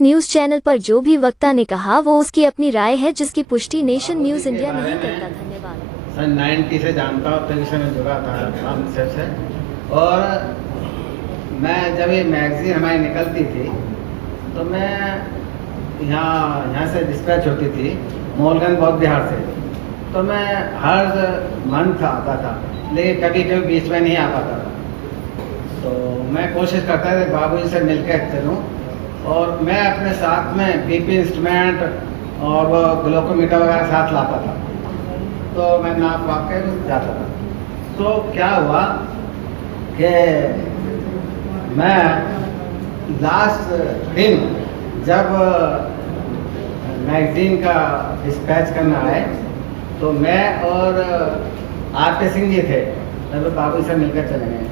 इस news channel पर जो भी वक्ता ने कहा वो उसकी अपनी राय है, जिसकी पुष्टि नेशन न्यूज इंडिया नहीं करता। धन्यवाद। सन 90 से जानता हूँ, तभी से मैं जुड़ा था रामसर से। और मैं जब ये मैगजीन हमारी निकलती थी तो मैं यहाँ से डिस्पैच होती थी मोहलगंज बौद्ध बिहार से, तो मैं हर मंथ आता था, लेकिन कभी कभी बीच में नहीं आ पाता था। तो मैं कोशिश करता था बाबूजी से मिलकर चलूँ, और मैं अपने साथ में बीपी इंस्ट्रूमेंट और वो ग्लूकोमीटर वगैरह साथ लाता था, तो मैं नाप वाप के जाता था। तो क्या हुआ कि मैं लास्ट दिन जब मैगजीन का डिस्पैच करना आए तो मैं और आरपी सिंह जी थे, तब बाबू से मिलकर चले गए।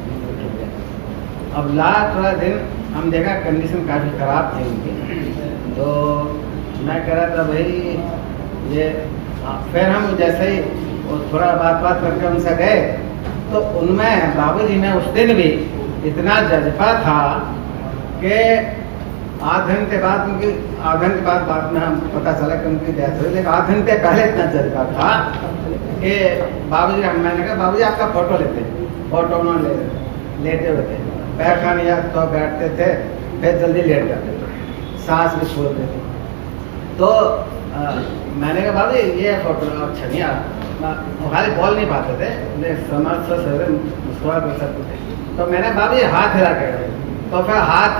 अब लास्ट वाला दिन हम देखा कंडीशन काफ़ी ख़राब थी उनकी, तो मैं कह रहा था भाई ये फिर हम जैसे ही थोड़ा बात करके उनसे गए तो उनमें बाबूजी में उस दिन भी इतना जज्बा था कि आध घंटे बाद में हम पता चला कि उनकी डेथ हुई, लेकिन आध घंटे पहले इतना जज्बा था कि बाबूजी, मैंने कहा बाबूजी आपका फोटो लेते हैं। फोटो उन्होंने लेटे हुए थे, पैर खाने या तो बैठते थे, फिर जल्दी लेट जाते थे, सांस भी छोड़ते थे। तो मैंने कहा बाबूजी ये फोटो अच्छा नहीं आ, खाली बोल नहीं पाते थे, समझ से मुस्कुरा कर सकते थे। तो मैंने बाबूजी हाथ हिला के, तो फिर हाथ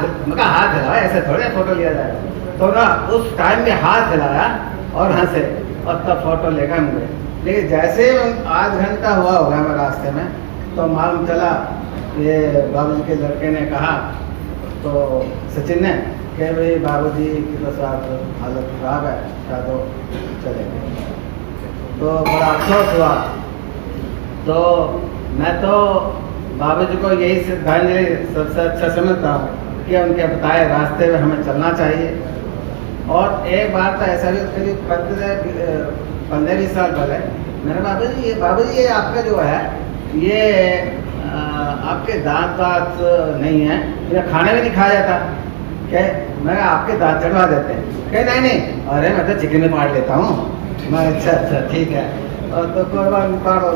हिलाया, ऐसे थोड़े फोटो लिया जाएगा। तो ना उस टाइम में हाथ हिलाया और हंसे, और तब फोटो लेकर हम गए। लेकिन जैसे आध घंटा हुआ होगा मैं रास्ते में, तो मालूम चला ये बाबूजी के लड़के ने कहा, तो सचिन ने, कि भाई बाबूजी की तो साथ हालत खराब है, तो चले गए। तो बड़ा अफसोस हुआ। तो मैं तो बाबूजी को यही श्रद्धांजलि सबसे अच्छा समझता हूँ कि उनके बताए रास्ते में हमें चलना चाहिए। और एक बार तो ऐसा भी करीब 15-20 साल पहले मैंने बाबूजी ये आपका जो है ये आपके दांत नहीं है, ये खाने में नहीं खाया जाता क्या? मैं आपके दांत चढ़वा देते हैं क्या? नहीं, अरे मैं तो चिकन में पाड़ लेता हूँ। मैं अच्छा ठीक है, और तो कोई बात नहीं, पाड़ दो।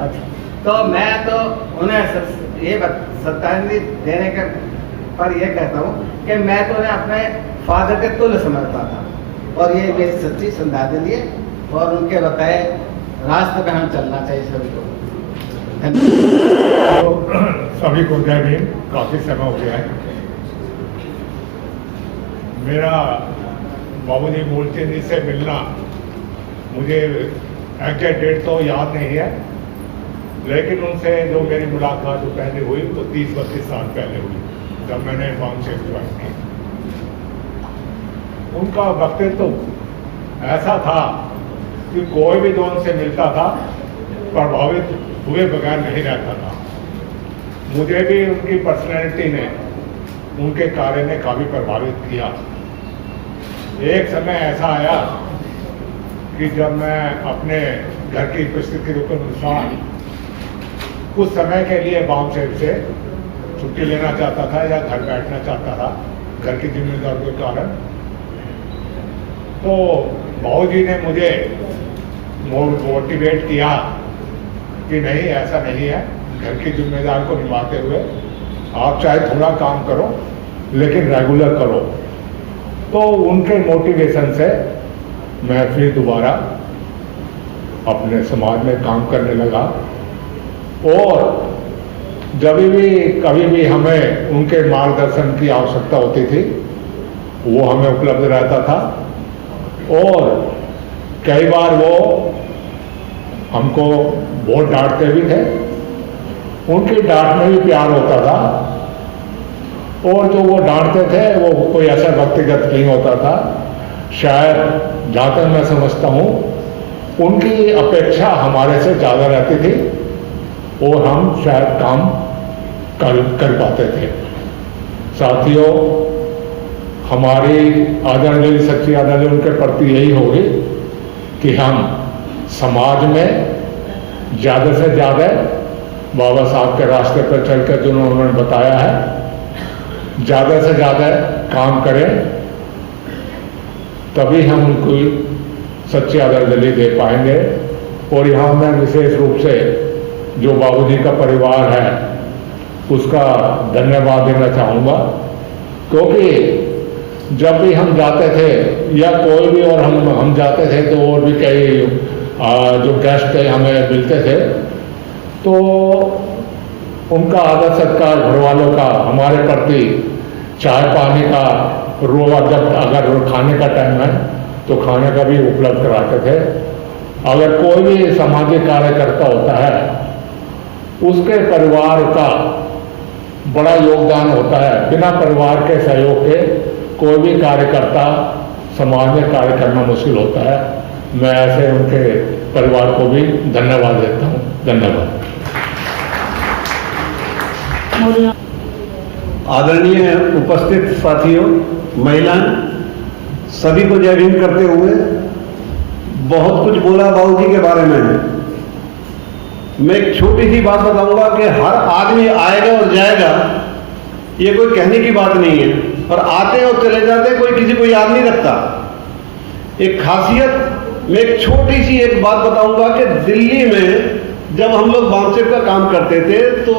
अच्छा, तो मैं तो उन्हें ये श्रद्धांजलि देने के पर ये कहता हूँ कि मैं तो उन्हें अपने फादर के तुल्य समझता था, और ये मेरी सच्ची श्रद्धांजलि है। और उनके बताए रास्ते पे हमें चलना चाहिए सभी को। तो सभी को जय भीम। काफ़ी समय हो गया है। मेरा बाबूजी मूलचंद जी से मिलना, मुझे एग्जैक्ट डेट तो याद नहीं है, लेकिन उनसे जो मेरी मुलाकात जो पहले हुई तो 30-32 साल पहले हुई, जब मैंने फाउंडेशन ज्वाइन की। उनका वक्तव्य तो ऐसा था कि कोई भी जो उनसे मिलता था प्रभावित हुए बगैर नहीं रहता था। मुझे भी उनकी पर्सनैलिटी ने, उनके कार्य ने काफ़ी प्रभावित किया। एक समय ऐसा आया कि जब मैं अपने घर की परिस्थिति के अनुसार कुछ समय के लिए बाम शहर से छुट्टी लेना चाहता था या घर बैठना चाहता था घर की जिम्मेदारी के कारण, तो बाबूजी ने मुझे मोटिवेट किया कि नहीं, ऐसा नहीं है, घर की जिम्मेदारी को निभाते हुए आप चाहे थोड़ा काम करो लेकिन रेगुलर करो। तो उनके मोटिवेशन से मैं फिर दोबारा अपने समाज में काम करने लगा, और जब भी कभी भी हमें उनके मार्गदर्शन की आवश्यकता होती थी वो हमें उपलब्ध रहता था। और कई बार वो हमको बहुत डांटते भी थे, उनकी डांट में भी प्यार होता था, और जो वो डांटते थे वो कोई ऐसा व्यक्तिगत नहीं होता था। शायद जहाँ तक मैं समझता हूँ उनकी अपेक्षा हमारे से ज़्यादा रहती थी, और हम शायद काम कर पाते थे। साथियों, हमारी आदरणीय सच्ची आदरणीय उनके प्रति यही होगी कि हम समाज में ज़्यादा से ज़्यादा बाबा साहब के रास्ते पर चलकर जो उन्होंने बताया है, ज़्यादा से ज़्यादा काम करें, तभी हम उनको सच्ची आदरांजलि दे पाएंगे। और यहाँ मैं विशेष रूप से जो बाबूजी का परिवार है उसका धन्यवाद देना चाहूँगा, क्योंकि जब भी हम जाते थे या कोई भी और हम जाते थे तो और भी कई जो गेस्ट थे हमें मिलते थे, तो उनका आदर सत्कार घर वालों का हमारे प्रति चाय पानी का रोवा, जब अगर खाने का टाइम है तो खाने का भी उपलब्ध कराते थे। अगर कोई भी सामाजिक कार्यकर्ता होता है उसके परिवार का बड़ा योगदान होता है। बिना परिवार के सहयोग के कोई भी कार्यकर्ता समाज में कार्य करना मुश्किल होता है। मैं ऐसे उनके परिवार को भी धन्यवाद देता हूँ। धन्यवाद। आदरणीय उपस्थित साथियों, महिलाएं, सभी को जय भीम करते हुए बहुत कुछ बोला बाबूजी के बारे में। मैं एक छोटी सी बात बताऊंगा कि हर आदमी आएगा और जाएगा, ये कोई कहने की बात नहीं है, पर आते और चले जाते कोई किसी को याद नहीं रखता। एक खासियत, मैं एक छोटी सी एक बात बताऊंगा कि दिल्ली में जब हम लोग बाउंसर का काम करते थे तो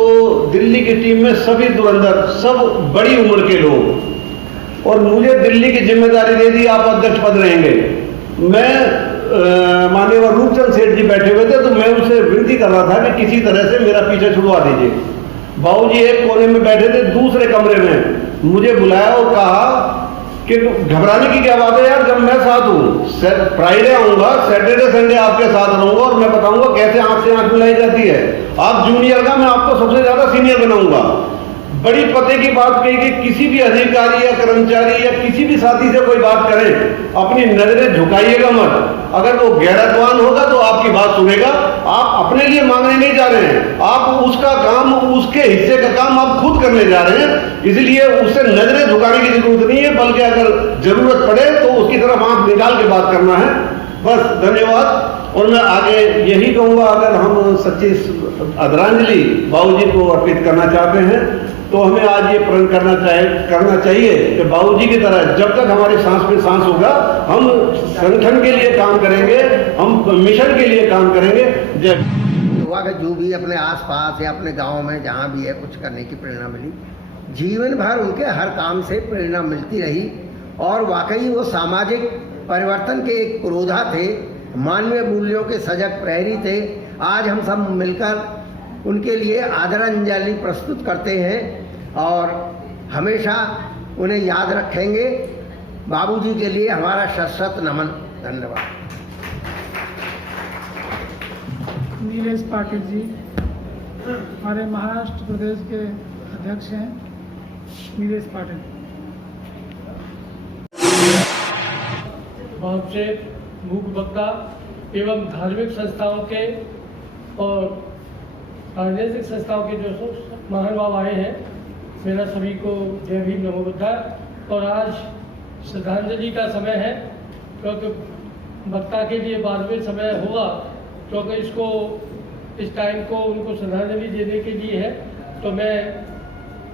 दिल्ली की टीम में सभी धुरंधर, सब बड़ी उम्र के लोग, और मुझे दिल्ली की जिम्मेदारी दे दी, आप अध्यक्ष पद रहेंगे। मैं माननीय रूपचंद सेठ जी बैठे हुए थे, तो मैं उनसे विनती कर रहा था कि किसी तरह से मेरा पीछे छुड़वा दीजिए। बाबूजी एक कोने में बैठे थे, दूसरे कमरे में मुझे बुलाया और कहा कि घबराने की क्या बात है यार, जब मैं साथ हूँ, फ्राइडे आऊंगा, सैटरडे संडे आपके साथ रहूंगा और मैं बताऊंगा कैसे आंख से आंख मिलाई जाती है। आप जूनियर का, मैं आपको सबसे ज्यादा सीनियर बनाऊंगा। बड़ी पते की बात कही कि किसी भी अधिकारी या कर्मचारी या किसी भी साथी से कोई बात करें, अपनी नजरें झुकाइएगा मत। अगर वो गैरतवान होगा तो आपकी बात सुनेगा। आप अपने लिए मांगने नहीं जा रहे हैं, आप उसका काम, उसके हिस्से का काम आप खुद करने जा रहे हैं, इसलिए उससे नजरें झुकाने की जरूरत नहीं है, बल्कि अगर जरूरत पड़े तो उसकी तरफ आंख निकाल के बात करना है। बस, धन्यवाद। और मैं आगे यही कहूंगा, अगर हम सच्ची आदरांजलि बाबूजी को अर्पित करना चाहते हैं तो हमें आज ये प्रण करना चाहिए कि बाबूजी की तरह जब तक हमारी सांस में सांस होगा, हम संगठन के लिए काम करेंगे, हम मिशन के लिए काम करेंगे। जय युवा का जो भी अपने आसपास या अपने गांव में जहां भी है कुछ करने की प्रेरणा मिली, जीवन भर उनके हर काम से प्रेरणा मिलती रही। और वाकई वो सामाजिक परिवर्तन के एक पुरोधा थे, मानवीय मूल्यों के सजग प्रहरी थे। आज हम सब मिलकर उनके लिए आदरांजलि प्रस्तुत करते हैं और हमेशा उन्हें याद रखेंगे। बाबूजी के लिए हमारा शत नमन। धन्यवाद। नीलेश पाटिल जी हमारे महाराष्ट्र प्रदेश के अध्यक्ष हैं। नीलेश पाटिल बहुत से मूक वक्ता एवं धार्मिक संस्थाओं के और राजनीतिक संस्थाओं के जो महानुभाव आए हैं, मेरा सभी को जय भीम नमो बुद्धाय। और आज श्रद्धांजलि का समय है, क्योंकि वक्ता के लिए बाद में समय होगा, क्योंकि इस टाइम को उनको श्रद्धांजलि देने के लिए है। तो मैं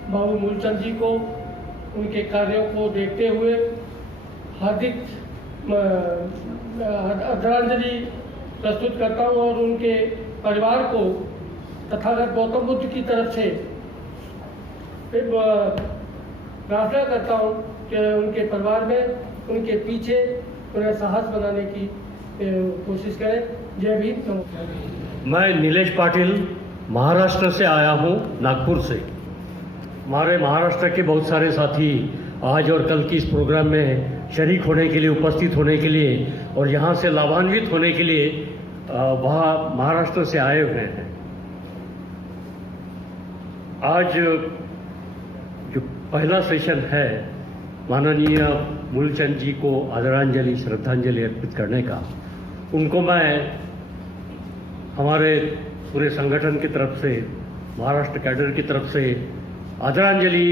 बाबू मूलचंद जी को उनके कार्यों को देखते हुए हार्दिक आदरांजलि प्रस्तुत करता हूँ और उनके परिवार को तथागत गौतम बुद्ध की तरफ से प्रार्थना करता हूँ कि उनके परिवार में, उनके पीछे उन्हें साहस बनाने की कोशिश करें। जय भीम। मैं नीलेश पाटिल महाराष्ट्र से आया हूँ, नागपुर से। हमारे महाराष्ट्र के बहुत सारे साथी आज और कल की इस प्रोग्राम में शरीक होने के लिए, उपस्थित होने के लिए और यहाँ से लाभान्वित होने के लिए वहाँ महाराष्ट्र से आए हुए हैं। आज जो पहला सेशन है माननीय मूलचंद जी को आदरांजलि, श्रद्धांजलि अर्पित करने का, उनको मैं हमारे पूरे संगठन की तरफ से, महाराष्ट्र कैडर की तरफ से आदरांजलि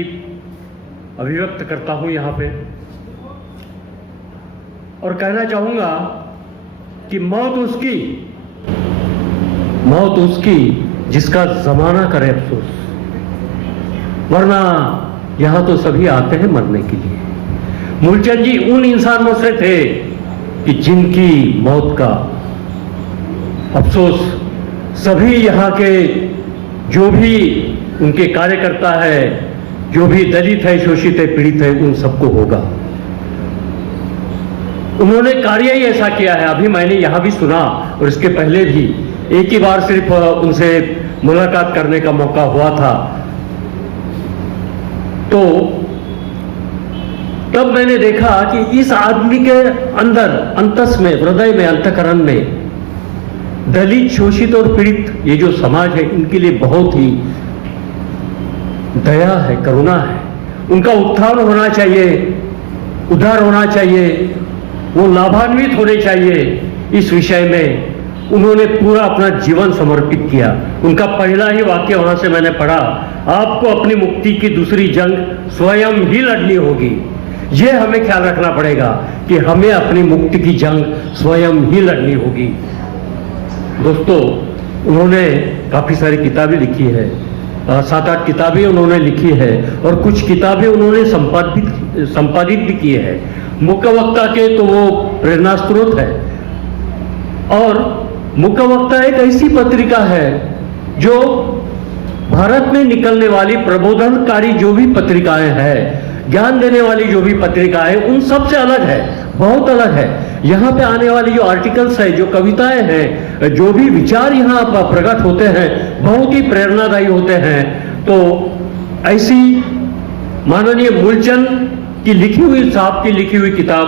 अभिव्यक्त करता हूँ यहाँ पे। और कहना चाहूँगा कि मौत उसकी जिसका जमाना करे अफसोस, वरना यहाँ तो सभी आते हैं मरने के लिए। मूलचंद जी उन इंसानों से थे कि जिनकी मौत का अफसोस सभी यहाँ के जो भी उनके कार्यकर्ता है, जो भी दलित है, शोषित है, पीड़ित है, उन सबको होगा। उन्होंने कार्य ही ऐसा किया है। अभी मैंने यहाँ भी सुना और इसके पहले भी एक ही बार सिर्फ उनसे मुलाकात करने का मौका हुआ था, तो तब मैंने देखा कि इस आदमी के अंदर, अंतस में, हृदय में, अंतःकरण में दलित, शोषित और पीड़ित ये जो समाज है, इनके लिए बहुत ही दया है, करुणा है। उनका उत्थान होना चाहिए, उद्धार होना चाहिए, वो लाभान्वित होने चाहिए। इस विषय में उन्होंने पूरा अपना जीवन समर्पित किया। उनका पहला ही वाक्य वहां से मैंने पढ़ा, आपको अपनी मुक्ति की दूसरी जंग स्वयं ही लड़नी होगी। ये हमें ख्याल रखना पड़ेगा कि हमें अपनी मुक्ति की जंग स्वयं ही लड़नी होगी। दोस्तों, उन्होंने काफी सारी किताबें लिखी है, 7-8 किताबें उन्होंने लिखी है और कुछ किताबें उन्होंने संपादित भी की है। मुख्य वक्ता के तो वो प्रेरणा स्रोत है। और मुख्य वक्ता एक ऐसी पत्रिका है जो भारत में निकलने वाली प्रबोधनकारी जो भी पत्रिकाएं हैं, ज्ञान देने वाली जो भी पत्रिकाएं, उन सब से अलग है, बहुत अलग है। यहाँ पे आने वाली जो आर्टिकल्स है, जो कविताएं हैं, जो भी विचार यहाँ प्रकट होते हैं, बहुत ही प्रेरणादायी होते हैं। तो ऐसी माननीय मूलचंद की लिखी हुई, साहब की लिखी हुई किताब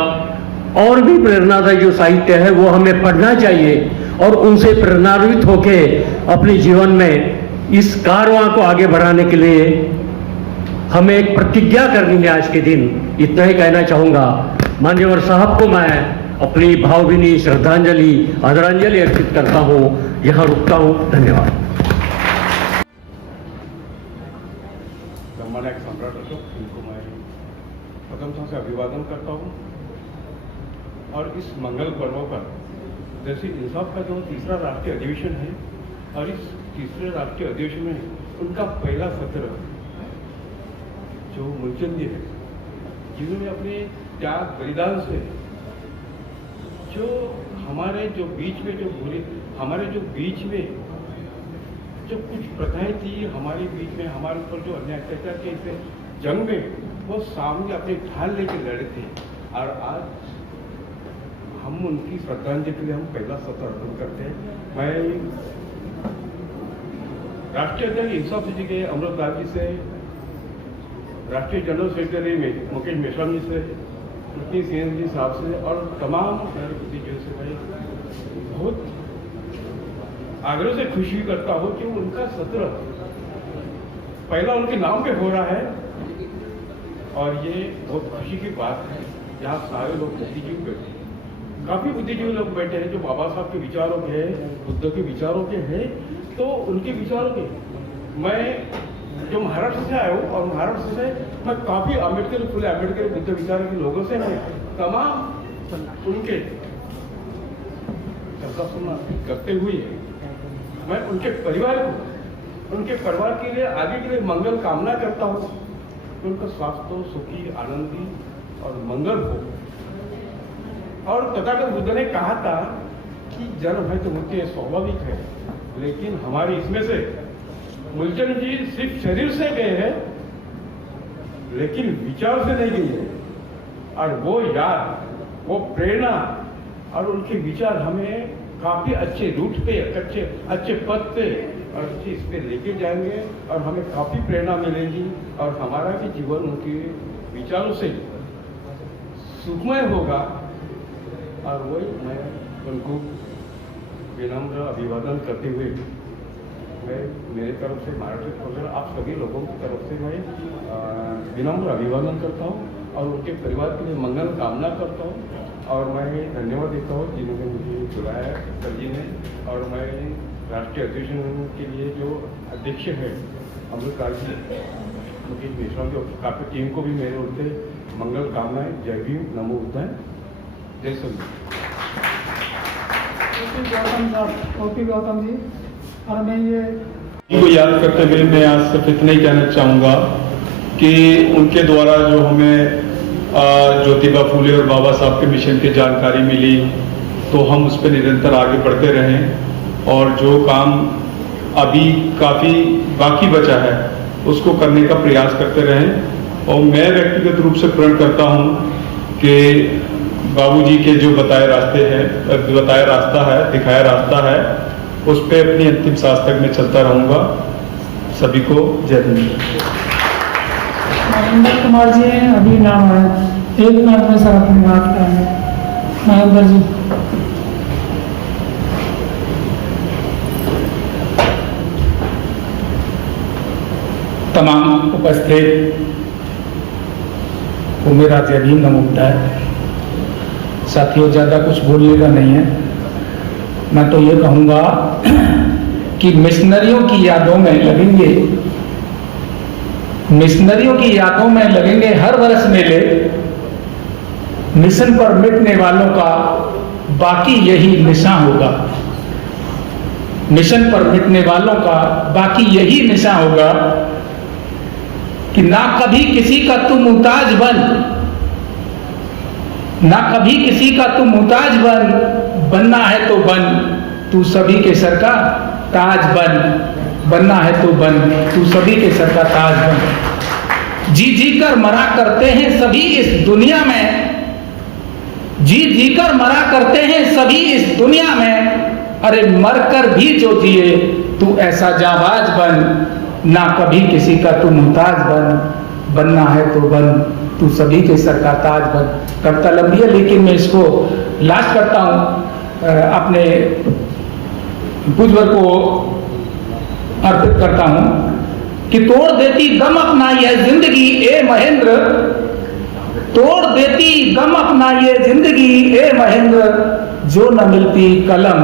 और भी प्रेरणादायी जो साहित्य है वो हमें पढ़ना चाहिए और उनसे प्रेरणान्वित होके अपने जीवन में इस कारवां को आगे बढ़ाने के लिए हमें एक प्रतिज्ञा करनी है आज के दिन। इतना ही कहना चाहूंगा। मान्यवर साहब को मैं अपनी भावभीनी श्रद्धांजलि, आदरांजलि अर्पित करता हूं। यहां रुकता हूं। धन्यवाद। ब्रह्मांड सम्राट अशोक, इनको मैं प्रथमता से अभिवादन करता हूं। और इस मंगल पर्व पर जैसे इंसाफ का जो तीसरा राष्ट्रीय अधिवेशन है, और इस तीसरे राष्ट्रीय अधिवेशन में उनका पहला सत्र जो मूलचंद जी है, जिन्होंने अपने त्याग बलिदान से जो हमारे जो बीच में हमारे जो बीच में जो कुछ प्रथाएं थी, हमारे बीच में हमारे ऊपर जो अन्याय अत्याचार के इस जंग में वो सामने अपने ढाल लेके लड़े थे। और आज हम उनकी श्रद्धांजलि के लिए हम पहला सत्र अर्पण करते हैं। मैं राष्ट्रीय अध्यक्ष इंसाफ जी के अमृतलाल जी से, राष्ट्रीय जनरल सेक्रेटरी में मुकेश मेश्राम जी से, कृष्ण सिंह जी साहब से और तमाम बुद्धिजीवियों से मैं बहुत आग्रह से खुशी करता हूँ कि उनका सत्र पहला उनके नाम पे हो रहा है। और ये बहुत खुशी की बात है। यहाँ सारे लोग बुद्धिजीवी बैठे हैं, काफी बुद्धिजीवी लोग बैठे हैं जो बाबा साहब के विचारों के हैं, बुद्ध के विचारों के हैं। तो उनके विचारों के मैं जो महाराष्ट्र से आया हूँ, और महाराष्ट्र से मैं काफी फुले अम्बेडकर बुद्ध विचारों के लोगों से मैं तमाम उनके चर्चा सुनना करते हुए मैं उनके परिवार के लिए आगे के लिए मंगल कामना करता हूँ। उनका स्वास्थ्य सुखी, आनंदी और मंगल हो। और तथागत बुद्ध ने कहा था कि जन्म है तो मृत्यु स्वाभाविक है, लेकिन हमारे इसमें से मूलचंद जी सिर्फ शरीर से गए हैं, लेकिन विचार से नहीं गए हैं। और वो याद, वो प्रेरणा और उनके विचार हमें काफी अच्छे रूट पे, अच्छे पद पे और अच्छे इस पे लेके जाएंगे और हमें काफी प्रेरणा मिलेगी और हमारा भी जीवन उनके विचारों से सुखमय होगा। और वही मैं उनको विनम्र अभिवादन करते हुए मैं मेरे तरफ से, महाराष्ट्र प्रोग्राम आप सभी लोगों की तरफ से मैं विनम्र अभिवादन करता हूँ और उनके परिवार के लिए मंगल कामना करता हूँ। और मैं धन्यवाद देता हूँ जिन्होंने मुझे बुलाया, सर जी ने। और मैं राष्ट्रीय अधिवेशन के लिए जो अध्यक्ष है अमृतलाल जी, मुकेश मेश्राम जी, काफी टीम को भी मेरे ओर से मंगल कामनाएं। जय भीम, नमो बुद्धाय, जय संविधान। ओपी गौतम जी, और मैं ये को याद करते हुए मैं आज सिर्फ इतना ही कहना चाहूँगा कि उनके द्वारा जो हमें ज्योतिबा फूले और बाबा साहब के मिशन की जानकारी मिली, तो हम उस पर निरंतर आगे बढ़ते रहें और जो काम अभी काफ़ी बाकी बचा है उसको करने का प्रयास करते रहें। और मैं व्यक्तिगत रूप से प्रण करता हूं कि बाबूजी के जो बताया रास्ता है, दिखाया रास्ता है, उस पर अपनी अंतिम सांस तक मैं चलता रहूंगा। सभी को जय हिंद। महेंद्र कुमार जी हैं, अभी नाम है, 1 मिनट में सर अपनी बात करेंगे। महेंद्र जी। तमाम उपस्थित को मेरा जय भीम नमोबुद्धाय। साथियों, ज़्यादा कुछ बोलने का नहीं है। मैं तो ये कहूँगा कि मिशनरियों की यादों में लगेंगे, मिशनरियों की यादों में लगेंगे हर वर्ष मेले। मिशन पर मिटने वालों का बाकी यही निशा होगा, मिशन पर मिटने वालों का बाकी यही निशा होगा कि ना कभी किसी का तू मुहताज बन, ना कभी किसी का तू मुहताज बन, बनना है तो बन, तू सभी के सर का ताज बन, बनना है तो बन, तू सभी के सर का ताज बन। जी जी कर मरा करते हैं सभी इस दुनिया में, जी जी कर मरा करते हैं सभी इस दुनिया में, अरे मरकर भी जो जिए तू ऐसा जाबाज बन, ना कभी किसी का तू मुहताज बन, बनना है तो बन, तू सभी के सर का ताज बन। कविता लंबी है लेकिन मैं इसको लास्ट करता हूं, अपने पूज्यवर को अर्पित करता हूं कि तोड़ देती गम अपना यह जिंदगी ए महेंद्र, तोड़ देती गम अपना ये जिंदगी ए महेंद्र, जो न मिलती कलम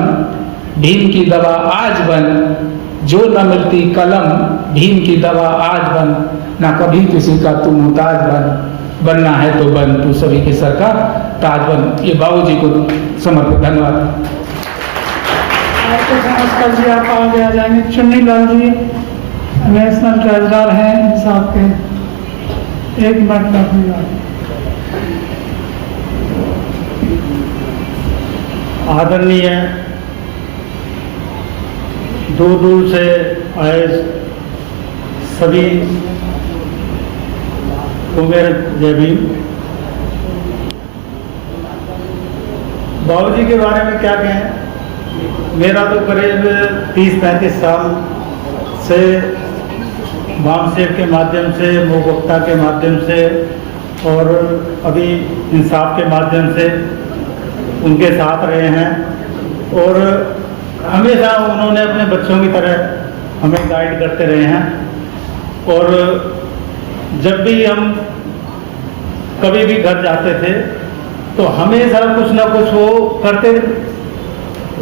भीम की दवा आज बन, जो न मिलती कलम भीम की दवा आज बन, ना कभी किसी का तू मुहताज बन, बनना है तो बन, तू सभी के सर का ताज बन। ये बाबूजी को समर्पित। धन्यवाद। आपको नमस्कार जी, आप आगे आ जाएंगे। चुन्नी लाल जी नेशनल ट्रेजरर हैं साहब के, 1 मिनट में अपनी बात। आदरणीय दूर दूर से आए सभी को मेरा जय भीम। बाबूजी के बारे में क्या कहें, मेरा तो करीब 30-35 साल से वामसेव के माध्यम से, मोहबक्ता के माध्यम से और अभी इंसाफ के माध्यम से उनके साथ रहे हैं और हमेशा उन्होंने अपने बच्चों की तरह हमें गाइड करते रहे हैं। और जब भी हम कभी भी घर जाते थे तो हमेशा कुछ ना कुछ वो करते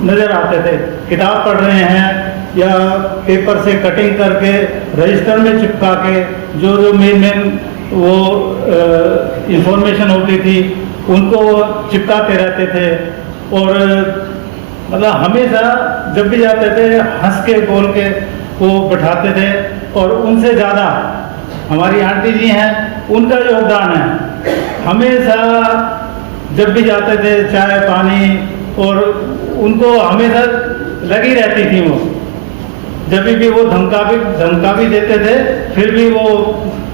नजर आते थे। किताब पढ़ रहे हैं या पेपर से कटिंग करके रजिस्टर में चिपका के जो मेन वो इंफॉर्मेशन होती थी उनको चिपकाते रहते थे। और मतलब हमेशा जब भी जाते थे हंस के बोल के वो बैठाते थे। और उनसे ज़्यादा हमारी आंटी जी हैं, उनका योगदान है। हमेशा जब भी जाते थे चाय पानी और उनको हमेशा लगी रहती थी। वो जब भी वो धमका भी देते थे फिर भी वो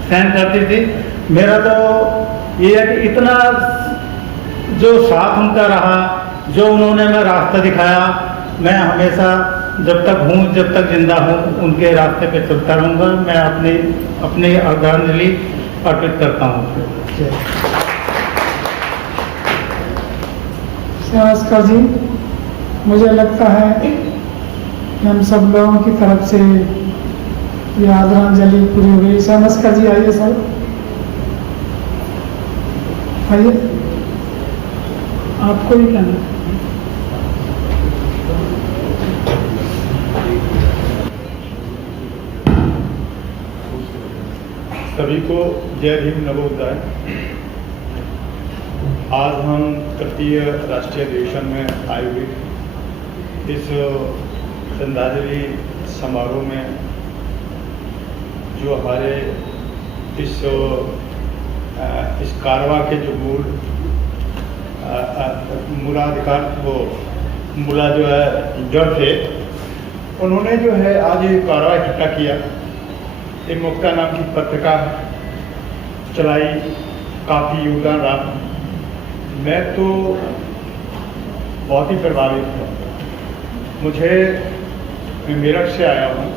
सहन करती थी। मेरा तो ये है कि इतना जो साथ उनका रहा, जो उन्होंने मैं रास्ता दिखाया, मैं हमेशा जब तक हूँ, जब तक जिंदा हूँ, उनके रास्ते पे चलता रहूँगा। मैं अपनी आदरांजलि अर्पित करता हूँ। नमस्कार जी, मुझे लगता है कि हम सब लोगों की तरफ से ये आदरांजलि पूरी हो गई। नमस्कार जी, आइए सर, आइए, आपको भी कहना। सभी को जय भीम नमोबुद्धाय। आज हम तृतीय राष्ट्रीय अधिवेशन में आए हुए इस श्रद्धांजलि समारोह में जो हमारे इस इस कारवा के जो मूलाधिकार वो मूला जो है जड़ थे, उन्होंने जो है आज ये कारवा इकट्ठा किया, एक मुक्ता नाम की पत्रिका चलाई, काफ़ी योगदान रहा। मैं तो बहुत ही प्रभावित हूँ। मैं मेरठ से आया हूँ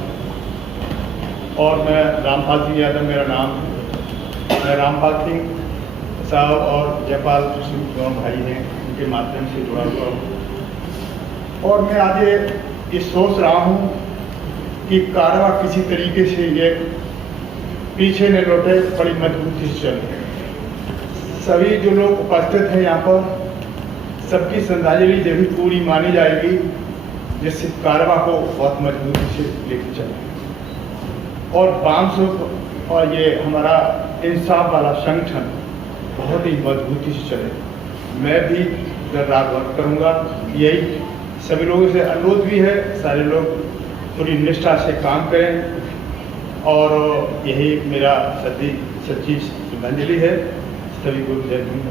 और मैं रामपाल सिंह यादव मेरा नाम। मैं रामपाल सिंह साहब और जयपाल सिंह दोनों भाई हैं, उनके माध्यम से जुड़ा हुआ हूँ। और मैं आज ये सोच रहा हूँ कि कारवा किसी तरीके से ये पीछे न लौटे, बड़ी मजबूती से चले। सभी जो लोग उपस्थित हैं यहाँ पर, सबकी श्रद्धांजलि जरूर पूरी मानी जाएगी, जिससे कारवा को बहुत मजबूती से लेकर चले और वामसुख और ये हमारा इंसाफ वाला संगठन बहुत ही मजबूती से चले। मैं भी दिन रात वर्क करूँगा। यही सभी लोगों से अनुरोध भी है, सारे लोग पूरी निष्ठा से काम करें और यही मेरा सच्ची श्रद्धांजलि है। सभी को जय हिंद।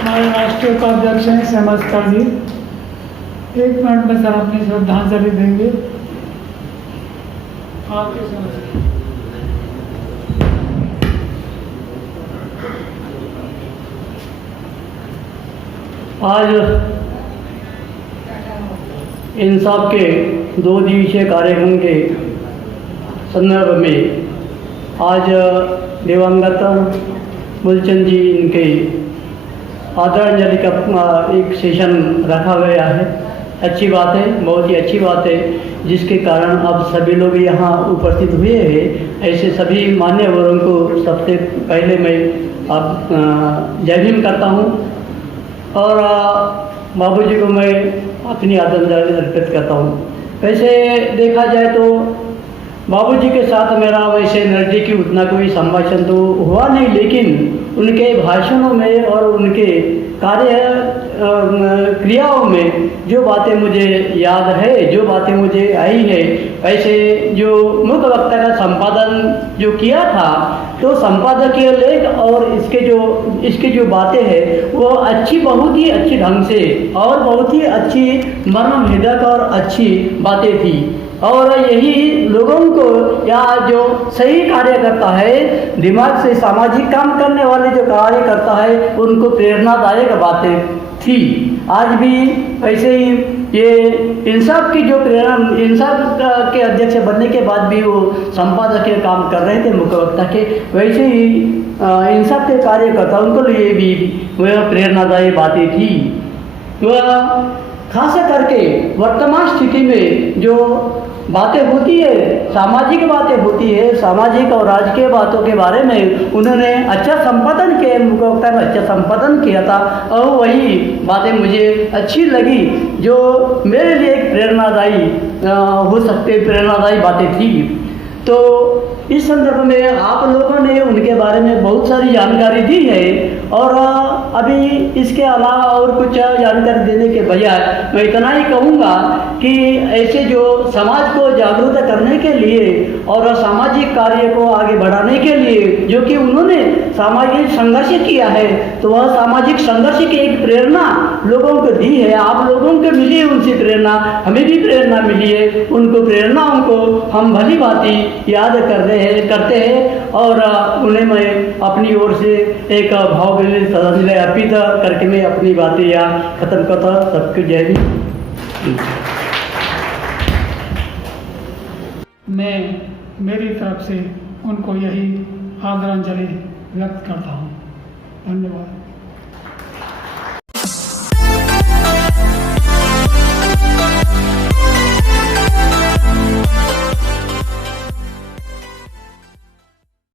हमारे राष्ट्रीय उपाध्यक्ष हैं श्यामस्कर जी, 1 मिनट में सर अपनी श्रद्धांजलि देंगे। आपके आज इंसाफ के 2 दिवसीय कार्यक्रम के संदर्भ में आज दिवंगत मूलचंद जी इनके आदरांजलि का एक सेशन रखा गया है। अच्छी बात है, बहुत ही अच्छी बात है, जिसके कारण अब सभी लोग यहाँ उपस्थित हुए हैं। ऐसे सभी मान्यवरों को सबसे पहले मैं अब जय भीम करता हूँ और बाबूजी को मैं अपनी आदरांजलि अर्पित करता हूँ। वैसे देखा जाए तो बाबूजी के साथ मेरा वैसे नज़दीकी उतना कोई संभाषण तो हुआ नहीं, लेकिन उनके भाषणों में और उनके कार्य क्रियाओं में जो बातें मुझे याद है, जो बातें मुझे आई है, वैसे जो मुख्य वक्ता का संपादन जो किया था, तो संपादकीय लेख और इसके जो बातें हैं वो बहुत ही अच्छी ढंग से और बहुत ही अच्छी मर्मभेदक और अच्छी बातें थी। और यही लोगों को या जो सही कार्य करता है, दिमाग से सामाजिक काम करने वाले जो कार्य करता है, उनको प्रेरणादायक बातें थी। आज भी ऐसे ही ये इंसाफ की जो प्रेरणा, इंसाफ के अध्यक्ष बनने के बाद भी वो संपादकीय काम कर रहे थे मुख्य वक्ता के, वैसे ही इंसाफ के कार्यकर्ता उनको लिए भी वह प्रेरणादायी बातें थी। वह खास करके वर्तमान स्थिति में जो बातें होती है, सामाजिक बातें होती है, सामाजिक और राजकीय बातों के बारे में उन्होंने अच्छा संपादन किया, मुख्य वक्ता ने अच्छा संपादन किया था और वही बातें मुझे अच्छी लगी, जो मेरे लिए एक प्रेरणादायी हो सकते प्रेरणादायी बातें थी। तो इस संदर्भ में आप लोगों ने उनके बारे में बहुत सारी जानकारी दी है और अभी इसके अलावा और कुछ जानकारी देने के बजाय मैं इतना ही कहूँगा कि ऐसे जो समाज को जागरूक करने के लिए और सामाजिक कार्य को आगे बढ़ाने के लिए जो कि उन्होंने सामाजिक संघर्ष किया है, तो वह सामाजिक संघर्ष की एक प्रेरणा लोगों को दी है। आप लोगों को मिली है उनसे प्रेरणा, हमें भी प्रेरणा मिली है। उनको प्रेरणाओं को हम भली भांति याद करते हैं और उन्हें मैं अपनी ओर से एक भावभीनी श्रद्धांजलि अर्पित करके मैं अपनी बातें यहाँ खत्म करता। सबको जय हिंद। मैं मेरी तरफ से उनको यही आदरांजलि व्यक्त करता हूँ। धन्यवाद।